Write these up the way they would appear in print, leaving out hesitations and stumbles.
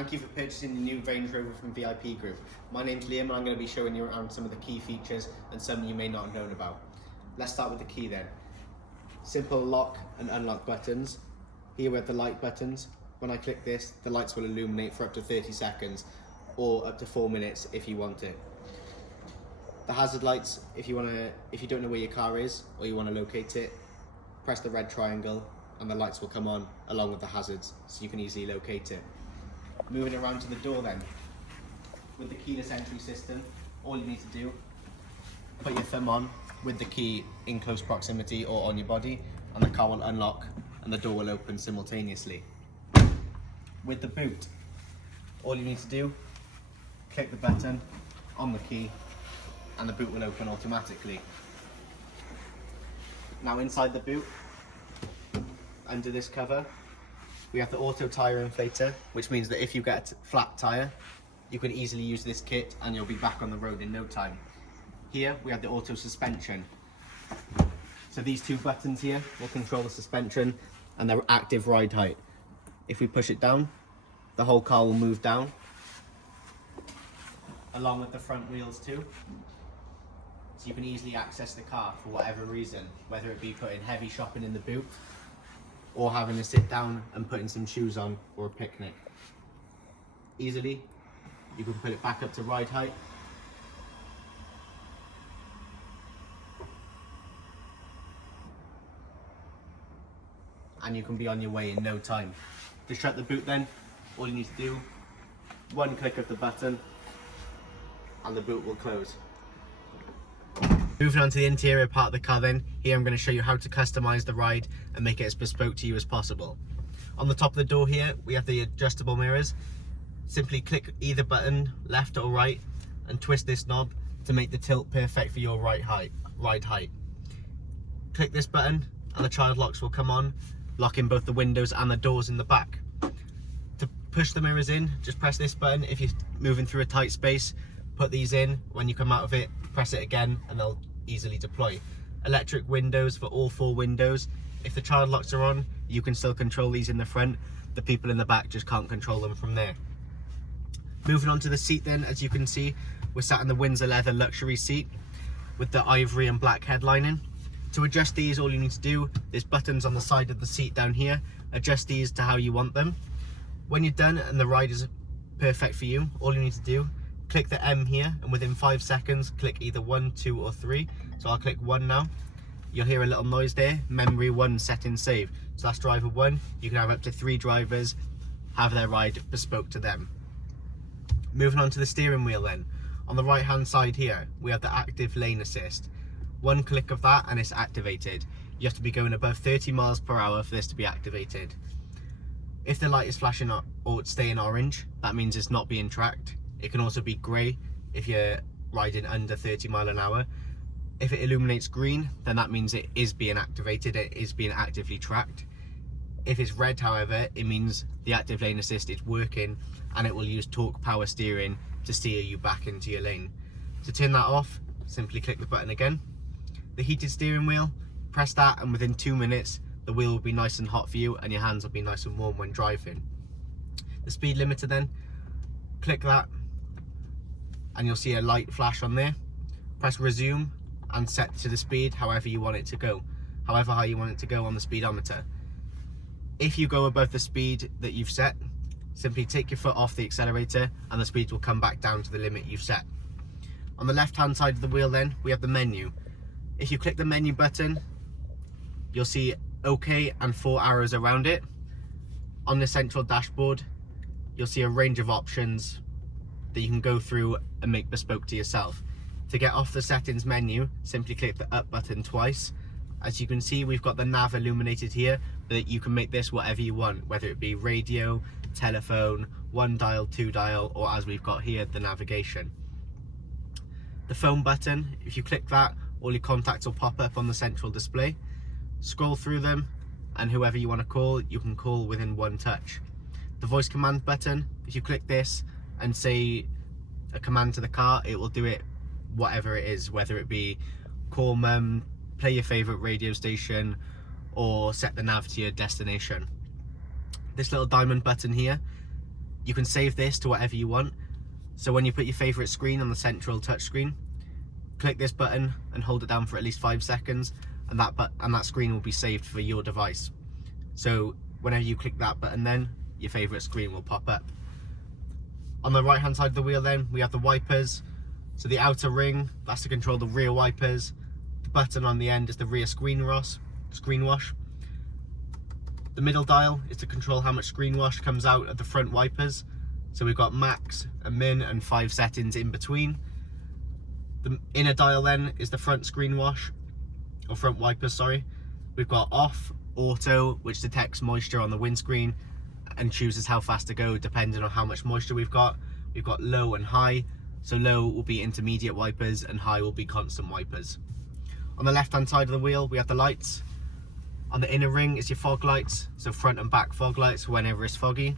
Thank you for purchasing the new Range Rover from VIP Group. My name's Liam and I'm going to be showing you around some of the key features and some you may not have known about. Let's start with the key then. Simple lock and unlock buttons. Here we have the light buttons. When I click this, the lights will illuminate for up to 30 seconds or up to 4 minutes if you want it. The hazard lights, if you don't know where your car is or you want to locate it, press the red triangle and the lights will come on along with the hazards so you can easily locate it. Moving around to the door then, with the keyless entry system, all you need to do, put your thumb on with the key in close proximity or on your body and the car will unlock and the door will open simultaneously. With the boot, all you need to do, click the button on the key and the boot will open automatically. Now inside the boot, under this cover, we have the auto tyre inflator, which means that if you get a flat tyre, you can easily use this kit and you'll be back on the road in no time. Here we have the auto suspension. So these two buttons here will control the suspension and their active ride height. If we push it down, the whole car will move down, along with the front wheels too. So you can easily access the car for whatever reason, whether it be putting heavy shopping in the boot, or having to sit down and putting some shoes on for a picnic. Easily, you can put it back up to ride height. And you can be on your way in no time. To shut the boot then, all you need to do, one click of the button and the boot will close. Moving on to the interior part of the car then, here I'm going to show you how to customise the ride and make it as bespoke to you as possible. On the top of the door here, we have the adjustable mirrors. Simply click either button, left or right, and twist this knob to make the tilt perfect for your ride height. Click this button and the child locks will come on, locking both the windows and the doors in the back. To push the mirrors in, just press this button. If you're moving through a tight space, put these in. When you come out of it, press it again and they'll easily deploy. Electric windows for all 4 windows. If the child locks are on, you can still control these in the front. The people in the back just can't control them from there. Moving on to the seat then, as you can see, we're sat in the Windsor leather luxury seat with the ivory and black headlining. To adjust these, all you need to do, there's buttons on the side of the seat down here. Adjust these to how you want them. When you're done and the ride is perfect for you, all you need to do, click the M here and within 5 seconds click either 1, 2 or 3. So I'll click 1 now. You'll hear a little noise there, memory 1 settings save. So that's driver 1. You can have up to 3 drivers have their ride bespoke to them. Moving on to the steering wheel then. On the right hand side here we have the active lane assist. 1 click of that and it's activated. You have to be going above 30 miles per hour for this to be activated. If the light is flashing or staying orange, that means it's not being tracked. It can also be grey if you're riding under 30 miles an hour. If it illuminates green, then that means it is being activated, it is being actively tracked. If it's red, however, it means the active lane assist is working and it will use torque power steering to steer you back into your lane. To turn that off, simply click the button again. The heated steering wheel, press that and within 2 minutes, the wheel will be nice and hot for you and your hands will be nice and warm when driving. The speed limiter then, click that and you'll see a light flash on there. Press resume and set to the speed however you want it to go, however high you want it to go on the speedometer. If you go above the speed that you've set, simply take your foot off the accelerator and the speed will come back down to the limit you've set. On the left hand side of the wheel then, we have the menu. If you click the menu button, you'll see OK and 4 arrows around it. On the central dashboard, you'll see a range of options that you can go through and make bespoke to yourself. To get off the settings menu, simply click the up button twice. As you can see, we've got the nav illuminated here, but you can make this whatever you want, whether it be radio, telephone, 1 dial, 2 dial, or as we've got here, the navigation. The phone button, if you click that, all your contacts will pop up on the central display. Scroll through them, and whoever you want to call, you can call within 1 touch. The voice command button, if you click this and say a command to the car, it will do it whatever it is, whether it be call mum, play your favourite radio station, or set the nav to your destination. This little diamond button here, You can save this to whatever you want. So when you put your favorite screen on the central touchscreen, click this button and hold it down for at least 5 seconds, and that screen will be saved for your device. So whenever you click that button, then your favorite screen will pop up. On the right hand side of the wheel then, we have the wipers. So the outer ring, that's to control the rear wipers. The button on the end is the rear screen wash. The middle dial is to control how much screen wash comes out of the front wipers. So we've got max, a min, and 5 settings in between. The inner dial then is the front screen wash, or front wipers, sorry. We've got off, auto, which detects moisture on the windscreen and chooses how fast to go depending on how much moisture we've got. We've got low and high. So low will be intermediate wipers and high will be constant wipers. On the left hand side of the wheel, we have the lights. On the inner ring is your fog lights, so front and back fog lights whenever it's foggy.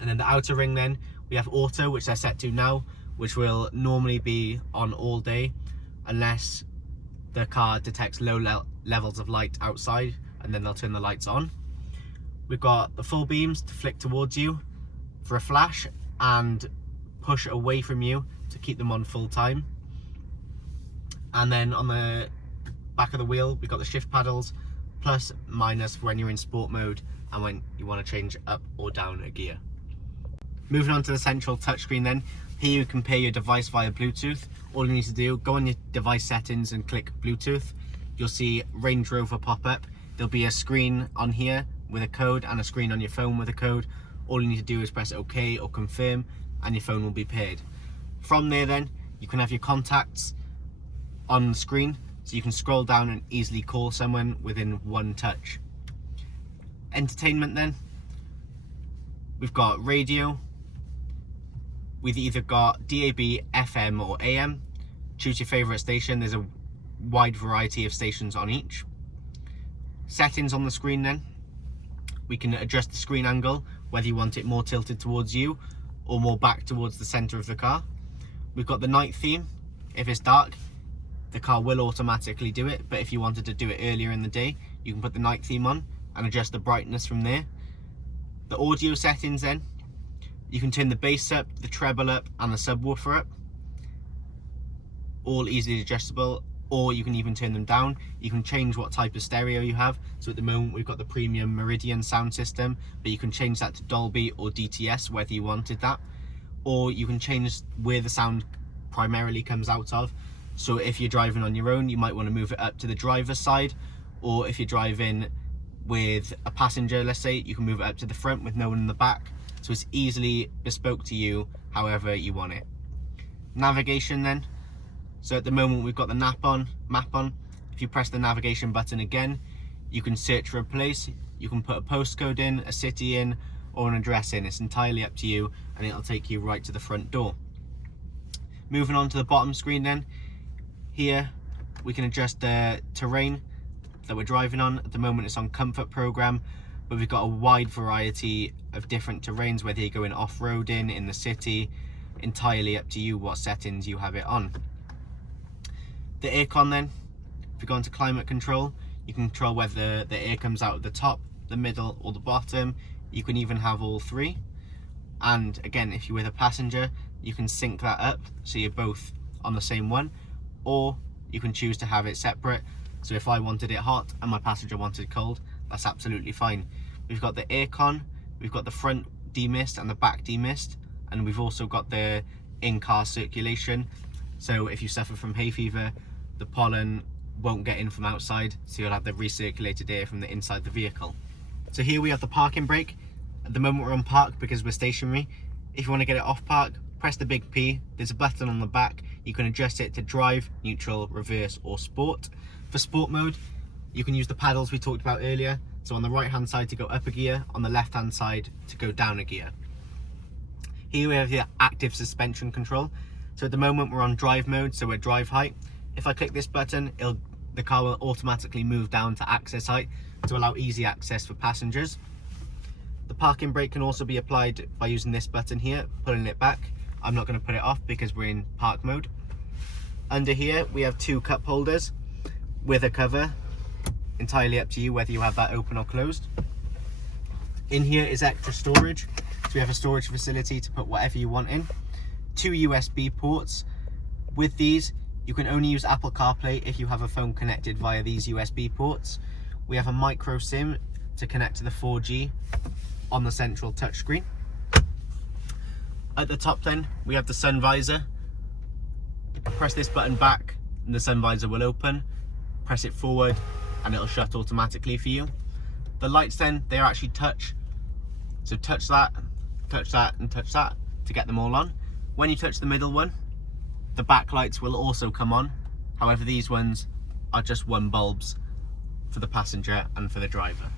And then the outer ring then, we have auto, which they're set to now, which will normally be on all day unless the car detects low levels of light outside, and then they'll turn the lights on. We've got the full beams to flick towards you for a flash and push away from you to keep them on full time. And then on the back of the wheel, we've got the shift paddles, plus minus for when you're in sport mode and when you want to change up or down a gear. Moving on to the central touchscreen then, here you can pair your device via Bluetooth. All you need to do, go on your device settings and click Bluetooth. You'll see Range Rover pop up. There'll be a screen on here with a code and a screen on your phone with a code. All you need to do is press OK or confirm and your phone will be paired. From there then, you can have your contacts on the screen, so you can scroll down and easily call someone within one touch. Entertainment then, we've got radio. We've either got DAB, FM or AM. Choose your favourite station. There's a wide variety of stations on each. Settings on the screen then, we can adjust the screen angle, whether you want it more tilted towards you or more back towards the centre of the car. We've got the night theme. If it's dark, the car will automatically do it, but if you wanted to do it earlier in the day, you can put the night theme on and adjust the brightness from there. The audio settings then, you can turn the bass up, the treble up and the subwoofer up, all easily adjustable, or you can even turn them down. You can change what type of stereo you have. So at the moment we've got the premium Meridian sound system, but you can change that to Dolby or DTS whether you wanted that, or you can change where the sound primarily comes out of. So if you're driving on your own, you might want to move it up to the driver's side, or if you're driving with a passenger, let's say, you can move it up to the front with no one in the back. So it's easily bespoke to you however you want it. Navigation then, so at the moment we've got the map on. If you press the navigation button again, you can search for a place, you can put a postcode in, a city in, or an address in. It's entirely up to you and it'll take you right to the front door. Moving on to the bottom screen then, here we can adjust the terrain that we're driving on. At the moment it's on comfort program, but we've got a wide variety of different terrains, whether you're going off-roading, in the city, entirely up to you what settings you have it on. The aircon then, if you go into climate control, you can control whether the air comes out of the top, the middle or the bottom. You can even have all three. And again, if you're with a passenger, you can sync that up so you're both on the same one, or you can choose to have it separate. So if I wanted it hot and my passenger wanted it cold, that's absolutely fine. We've got the aircon, we've got the front demist and the back demist, and we've also got the in-car circulation. So if you suffer from hay fever, the pollen won't get in from outside, so you'll have the recirculated air from the inside of the vehicle. So here we have the parking brake. At the moment we're on park because we're stationary. If you want to get it off park, press the big P. There's a button on the back. You can adjust it to drive, neutral, reverse or sport. For sport mode, you can use the paddles we talked about earlier. So on the right hand side to go up a gear, on the left hand side to go down a gear. Here we have the active suspension control. So at the moment we're on drive mode, so we're drive height. If I click this button, the car will automatically move down to access height to allow easy access for passengers. The parking brake can also be applied by using this button here, pulling it back. I'm not going to put it off because we're in park mode. Under here we have 2 cup holders with a cover, entirely up to you whether you have that open or closed. In here is extra storage, so we have a storage facility to put whatever you want in. 2 USB ports. With these, you can only use Apple CarPlay if you have a phone connected via these USB ports. We have a micro SIM to connect to the 4G on the central touchscreen. At the top then, we have the sun visor. Press this button back and the sun visor will open. Press it forward and it'll shut automatically for you. The lights then, they are actually touch. So touch that and touch that to get them all on. When you touch the middle one, the back lights will also come on. However, these ones are just 1 bulbs for the passenger and for the driver.